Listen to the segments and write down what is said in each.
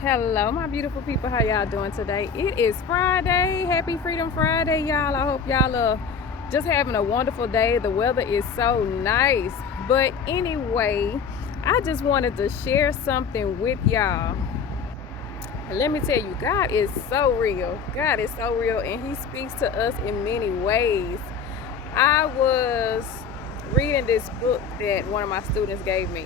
Hello, my beautiful people. How y'all doing today? It is Friday. Happy Freedom Friday, y'all. I hope y'all are just having a wonderful day. The weather is so nice. But anyway, I just wanted to share something with y'all. And let me tell you, God is so real. God is so real, and He speaks to us in many ways. I was reading this book that one of my students gave me.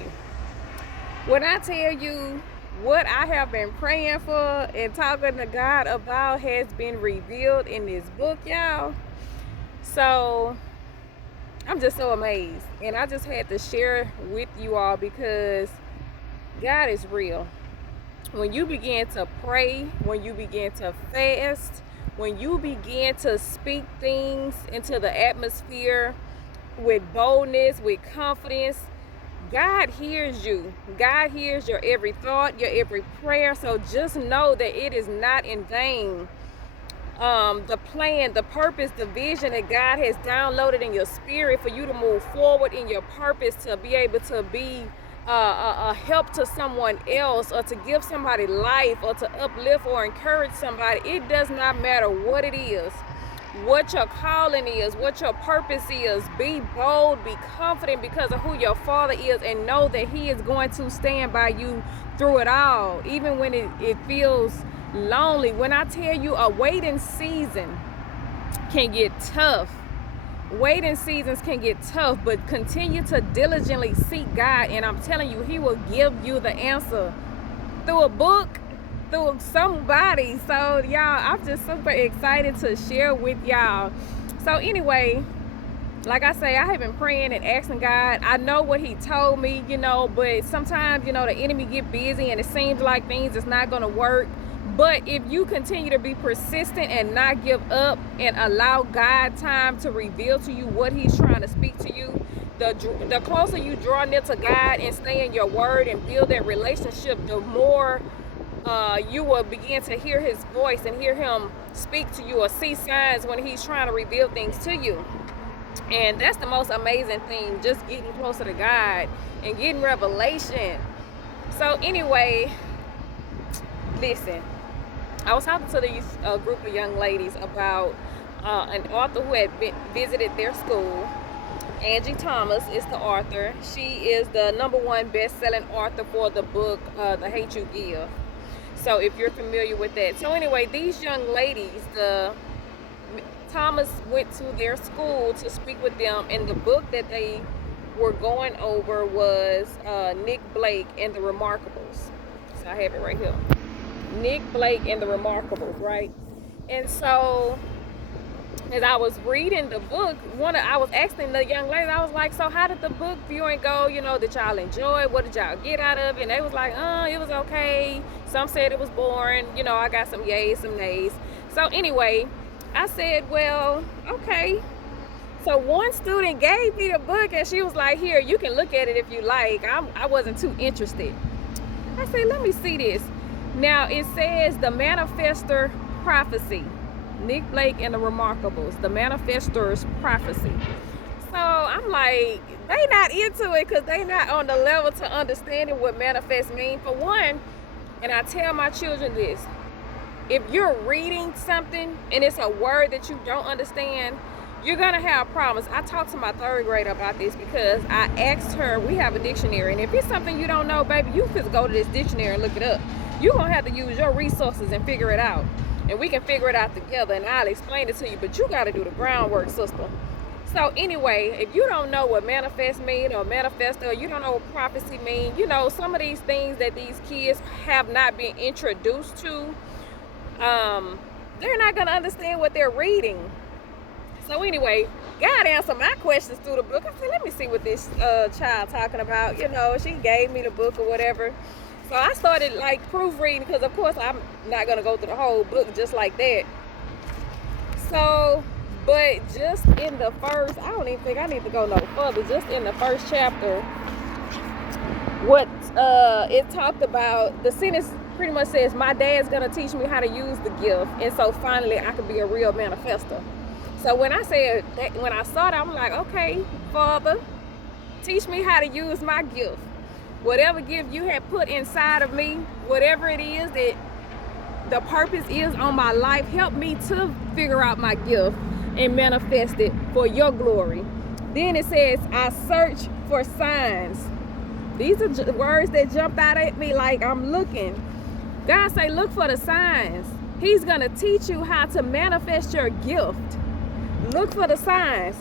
When I tell you what I have been praying for and talking to God about has been revealed in this book, y'all. So I'm just so amazed. And I just had to share with you all because God is real. When you begin to pray, when you begin to fast, when you begin to speak things into the atmosphere with boldness, with confidence, God hears you. God hears your every thought, your every prayer. So just know that it is not in vain. The plan, the purpose, the vision that God has downloaded in your spirit for you to move forward in your purpose, to be able to be a help to someone else, or to give somebody life, or to uplift or encourage somebody. It does not matter what it is, what your calling is, what your purpose is. Be bold, be confident because of who your Father is, and know that He is going to stand by you through it all, even when it feels lonely. When I tell you, a waiting season can get tough. Waiting seasons can get tough, but continue to diligently seek God, and I'm telling you, He will give you the answer through a book, through somebody. So y'all, I'm just super excited to share with y'all. So anyway, like I say, I have been praying and asking God. I know what He told me, but sometimes, the enemy get busy and it seems like things is not going to work. But if you continue to be persistent and not give up and allow God time to reveal to you what He's trying to speak to you, the closer you draw near to God and stay in your word and build that relationship, the more you will begin to hear His voice and hear Him speak to you, or see signs when He's trying to reveal things to you. And that's the most amazing thing, just getting closer to God and getting revelation. So anyway, listen, I was talking to these group of young ladies about an author who had visited their school. Angie Thomas is the author. She is the #1 best-selling author for the book The Hate U Give. So if you're familiar with that. So anyway, these young ladies, Thomas went to their school to speak with them, and the book that they were going over was Nick Blake and the Remarkables. So I have it right here. Nick Blake and the Remarkables, right? And so as I was reading the book, I was asking the young ladies, I was like, so how did the book viewing go? Did y'all enjoy? What did y'all get out of it? And they was like, it was okay. Some said it was boring. I got some yays, some nays. So anyway, I said, well, okay. So one student gave me the book, and she was like, here, you can look at it if you like. I wasn't too interested. I said, let me see this. Now it says The Manifestor Prophecy. Nick Blake and the Remarkables, The Manifestor's Prophecy. So I'm like, they not into it because they not on the level to understanding what manifest mean. For one, and I tell my children this, if you're reading something and it's a word that you don't understand, you're gonna have problems. I talked to my 3rd grader about this because I asked her, we have a dictionary, and if it's something you don't know, baby, you just go to this dictionary and look it up. You're gonna have to use your resources and figure it out. And we can figure it out together, and I'll explain it to you, but you got to do the groundwork, sister. So anyway, if you don't know what manifest mean or manifesto, or you don't know what prophecy mean, some of these things that these kids have not been introduced to, they're not going to understand what they're reading. So anyway, God answered my questions through the book. I said, let me see what this child talking about. She gave me the book or whatever. So I started proofreading, because of course I'm not going to go through the whole book just like that. So, but just in the first, I don't even think I need to go no further. Just in the first chapter, what it talked about, the sentence pretty much says, my dad's going to teach me how to use the gift. And so finally I could be a real manifestor. So when I said that, when I saw that, I'm like, okay, Father, teach me how to use my gift. Whatever gift you had put inside of me, whatever it is that the purpose is on my life, help me to figure out my gift and manifest it for your glory. Then it says, I search for signs. These are words that jumped out at me like I'm looking. God say, look for the signs. He's gonna teach you how to manifest your gift. Look for the signs.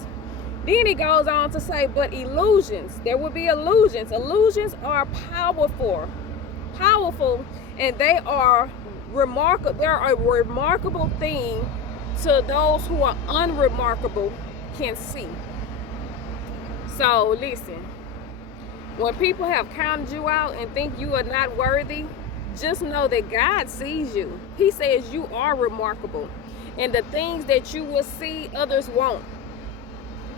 Then he goes on to say, but illusions, there will be illusions. Illusions are powerful, and they are remarkable. They're a remarkable thing to those who are unremarkable can see. So listen, when people have counted you out and think you are not worthy, just know that God sees you. He says you are remarkable. And the things that you will see, others won't.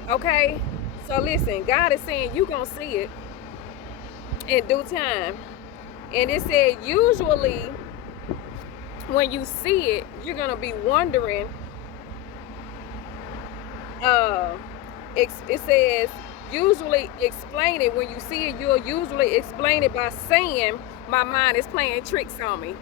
Okay? So listen, God is saying you're going to see it in due time. And it said usually when you see it, you're going to be wondering. It says usually explain it. When you see it, you'll usually explain it by saying, my mind is playing tricks on me.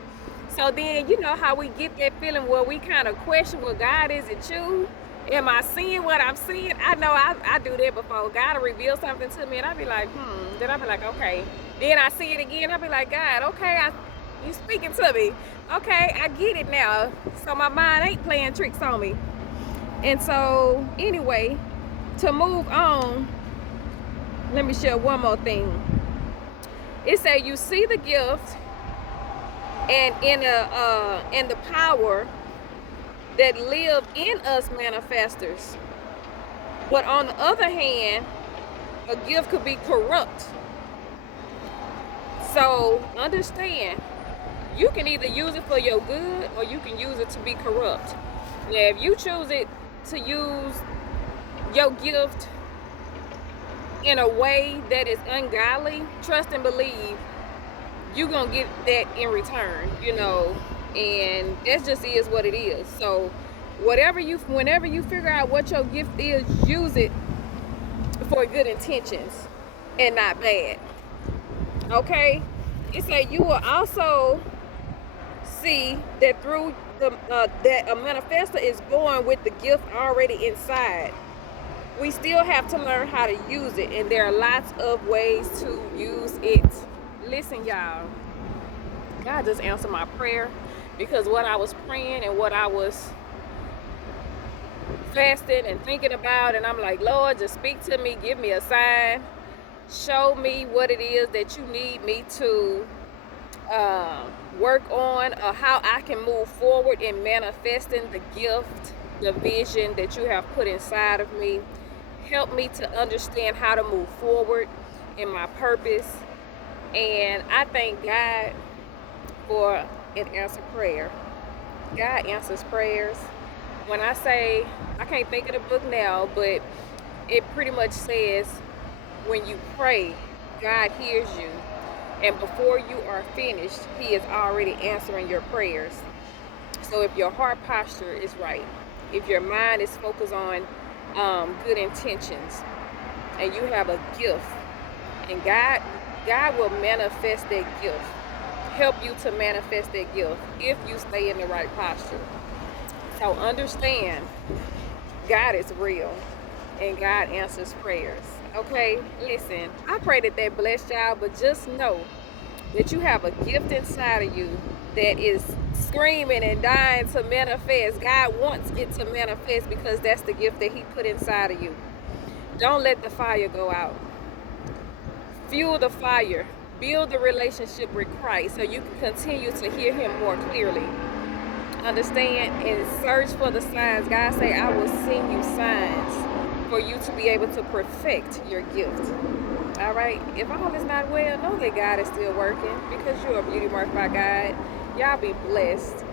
So then, you know how we get that feeling where we kind of question, well, God, is it you? Am I seeing what I'm seeing? I know I do that before. God will reveal something to me and I'll be like, Then I'll be like, okay. Then I see it again. I'll be like, God, okay, you speaking to me. Okay, I get it now. So my mind ain't playing tricks on me. And so, anyway, to move on, let me share one more thing. It said you see the gift and in the power that live in us manifestors. But on the other hand, a gift could be corrupt. So understand, you can either use it for your good or you can use it to be corrupt. Now, if you choose it to use your gift in a way that is ungodly, trust and believe you're gonna get that in return, and that just is what it is. So whenever you figure out what your gift is, use it for good intentions and not bad. Okay? It said you will also see that through that a manifestor is born with the gift already inside. We still have to learn how to use it, and there are lots of ways to use it. Listen, y'all, God just answered my prayer, because what I was praying and what I was fasting and thinking about, and I'm like, Lord, just speak to me, give me a sign, show me what it is that you need me to work on, or how I can move forward in manifesting the gift, the vision that you have put inside of me. Help me to understand how to move forward in my purpose. And I thank God for an answered prayer. God answers prayers. When I say, I can't think of the book now, but it pretty much says when you pray, God hears you. And before you are finished, He is already answering your prayers. So if your heart posture is right, if your mind is focused on good intentions, and you have a gift, and God will manifest that gift, help you to manifest that gift if you stay in the right posture. So understand, God is real and God answers prayers. Okay, listen, I pray that blessed y'all, but just know that you have a gift inside of you that is screaming and dying to manifest. God wants it to manifest because that's the gift that He put inside of you. Don't let the fire go out. Fuel the fire. Build the relationship with Christ so you can continue to hear Him more clearly. Understand and search for the signs. God say, I will send you signs for you to be able to perfect your gift. All right? If all is not well, know that God is still working, because you are beauty marked by God. Y'all be blessed.